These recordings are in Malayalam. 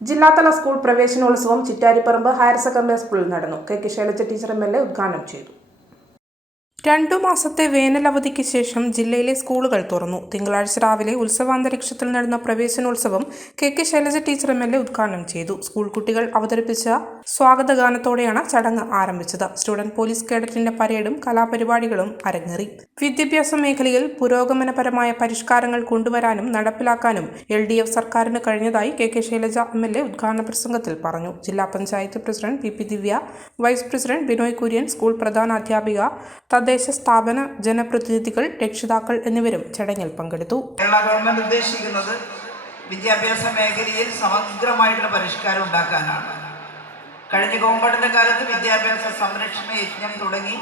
ജില്ലാതല സ്കൂൾ പ്രവേശനോത്സവം ചിറ്റാരിപ്പറമ്പ് ഹയർ സെക്കൻഡറി സ്കൂളിൽ നടന്നു. K. K. Shailaja teacher M. L. A ഉദ്ഘാടനം ചെയ്തു. രണ്ടു മാസത്തെ വേനൽ അവധിക്ക് ശേഷം ജില്ലയിലെ സ്കൂളുകൾ തുറന്നു. തിങ്കളാഴ്ച രാവിലെ ഉത്സവാന്തരീക്ഷത്തിൽ നടന്ന പ്രവേശനോത്സവം K K Shailaja teacher M L A ഉദ്ഘാടനം ചെയ്തു. സ്കൂൾ കുട്ടികൾ അവതരിപ്പിച്ച സ്വാഗതഗാനത്തോടെയാണ് ചടങ്ങ് ആരംഭിച്ചത്. സ്റ്റുഡന്റ് പോലീസ് കേഡറ്റിന്റെ പരേഡും കലാപരിപാടികളും അരങ്ങേറി. വിദ്യാഭ്യാസ മേഖലയിൽ പുരോഗമനപരമായ പരിഷ്കാരങ്ങൾ കൊണ്ടുവരാനും നടപ്പിലാക്കാനും എൽ ഡി എഫ് സർക്കാരിന് കഴിഞ്ഞതായി K K Shailaja M L A ഉദ്ഘാടന പ്രസംഗത്തിൽ പറഞ്ഞു. ജില്ലാ panchayat president P P Divya vice president Binoy Kurian school പ്രധാനാധ്യാപിക തദ്ദേശ സ്ഥാപന ജനപ്രതിനിധികൾ രക്ഷിതാക്കൾ എന്നിവരും ചടങ്ങിൽ പങ്കെടുത്തു. കേരള ഗവൺമെന്റ് ഉദ്ദേശിക്കുന്നത് വിദ്യാഭ്യാസ മേഖലയിൽ സമഗ്രമായിട്ടുള്ള പരിഷ്കാരം ഉണ്ടാക്കാനാണ്. കഴിഞ്ഞ ഗവൺമെന്റിന്റെ കാലത്ത് വിദ്യാഭ്യാസ സംരക്ഷണ യജ്ഞം തുടങ്ങി.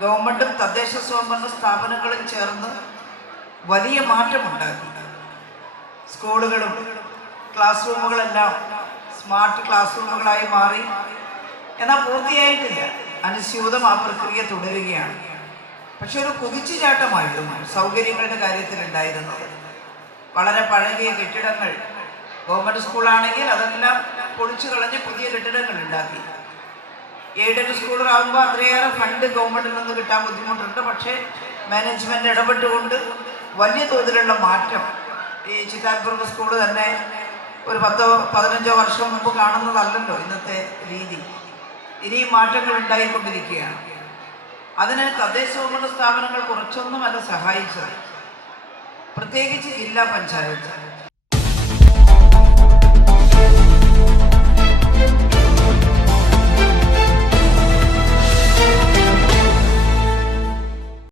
ഗവൺമെന്റും തദ്ദേശ സ്വയംഭരണ സ്ഥാപനങ്ങളും ചേർന്ന് വലിയ മാറ്റമുണ്ടാക്കി. സ്കൂളുകളും ക്ലാസ് റൂമുകളെല്ലാം സ്മാർട്ട് ക്ലാസ് റൂമുകളായി മാറി. എന്നാൽ പൂർത്തിയായിട്ടില്ല. അനുസ്യൂതം ആ പ്രക്രിയ തുടരുകയാണ്. പക്ഷെ ഒരു കുതിച്ചുചാട്ടമായിരുന്നു സൗകര്യങ്ങളുടെ കാര്യത്തിൽ ഉണ്ടായിരുന്നത്. വളരെ പഴകിയ കെട്ടിടങ്ങൾ. ഗവൺമെന്റ് സ്കൂളാണെങ്കിൽ അതെല്ലാം പൊളിച്ചു കളഞ്ഞ് പുതിയ കെട്ടിടങ്ങൾ ഉണ്ടാക്കി. എയ്ഡഡ് സ്കൂളാകുമ്പോൾ അത്രയേറെ ഫണ്ട് ഗവൺമെന്റിൽ നിന്ന് കിട്ടാൻ ബുദ്ധിമുട്ടുണ്ട്. പക്ഷേ മാനേജ്മെന്റ് ഇടപെട്ടുകൊണ്ട് വലിയ തോതിലുള്ള മാറ്റം ഈ ചിത്താൻപുറം സ്കൂൾ തന്നെ ഒരു പത്തോ പതിനഞ്ചോ വർഷം മുമ്പ് കാണുന്നതല്ലല്ലോ ഇന്നത്തെ രീതി. ഇനിയും മാറ്റങ്ങൾ ഉണ്ടായിക്കൊണ്ടിരിക്കുകയാണ്. അതിന് തദ്ദേശ സ്വയംഭരണ സ്ഥാപനങ്ങൾ കുറച്ചൊന്നുമല്ല സഹായിച്ചത്. പ്രത്യേകിച്ച് ജില്ലാ പഞ്ചായത്ത്.